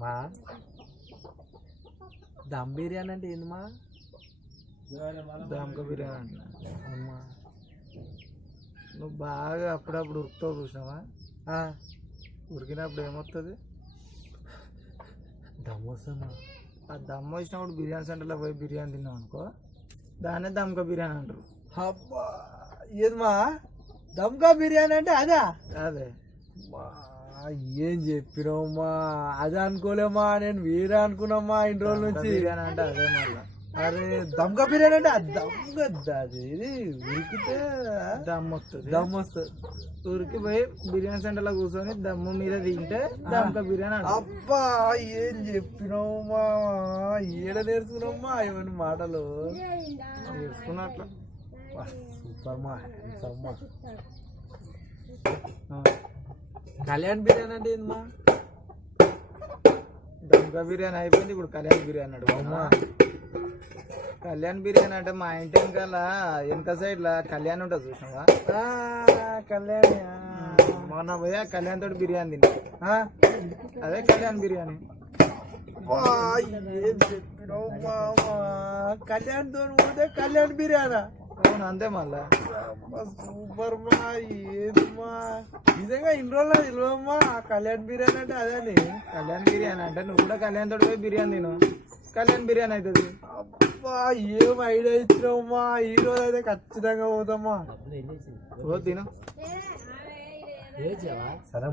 మా దమ్ బిర్యానీ అంటే ఏంది మా? దమ్క బిర్యానీ అంటున్నా. అమ్మా నువ్వు బాగా అప్పుడప్పుడు ఉరుకుతావు చూసినావా? ఉరికినప్పుడు ఏమొస్తుంది? దమ్ వస్తుందా? ఆ దమ్ వచ్చినప్పుడు బిర్యానీ సెంటర్లో పోయి బిర్యానీ తిన్నావు అనుకో, దాన్నే దమ్క బిర్యానీ అంటారు. అబ్బా ఏది మా దమ్కా బిర్యానీ అంటే అదా? అదే మా ఏం చెప్పినావమ్మా? అదే అనుకోలేమా, నేను వేరే అనుకున్నామ్మా ఇన్ని రోజుల దమ్క నుంచి. బిర్యానీ అంటే అదే మళ్ళా. అరే దమ్కా బిర్యానీ అంటే అది దమ్ కదా, అది ఇది ఉరికితే దమ్ వస్తుంది. దమ్ వస్తుంది. ఊరికి పోయి బిర్యానీ సెంటర్లో కూర్చొని దమ్ము మీద తింటే దమ్క బిర్యానీ అంటారు. అబ్బా ఏం చెప్పినావమ్మా? ఏడ నేర్చుకున్నామ్మా ఇవన్నీ మాటలు? నేర్చుకున్నట్లు. సూపర్ మా, సమ్మా. కళ్యాణ్ బిర్యానీ అంటే ఏందమ్మా? దమ్క బిర్యానీ అయిపోయింది, ఇప్పుడు కళ్యాణ్ బిర్యానీ అడుగుమా. కళ్యాణ్ బిర్యానీ అంటే మా ఇంటి వెనక సైడ్ లా కళ్యాణ్ ఉంటుంది చూసినావా? కళ్యాణ్ మొన్న పోయా కళ్యాణ్ తోటి బిర్యానీ తిన్నా. అదే కళ్యాణ్ బిర్యానీ. ఏం చెప్పినావమ్మా? కళ్యాణ్ తో పోతే కళ్యాణ్ బిర్యానా? అవును అంతే మళ్ళా. సూపర్ మా. ఏదమ్మా నిజంగా ఇన్ని రోజులు తెలియమ్మా కళ్యాణ్ బిర్యానీ అంటే అదని. కళ్యాణ్ బిర్యానీ అంటే నువ్వు కూడా కళ్యాణ్ తోటి పోయి బిర్యానీ తిను, కళ్యాణ్ బిర్యానీ అవుతుంది. అబ్బా ఏం ఐడియా ఇచ్చినావమ్మా? ఈ రోజు అయితే ఖచ్చితంగా పోతామ్మా. ఓ తిను. సరే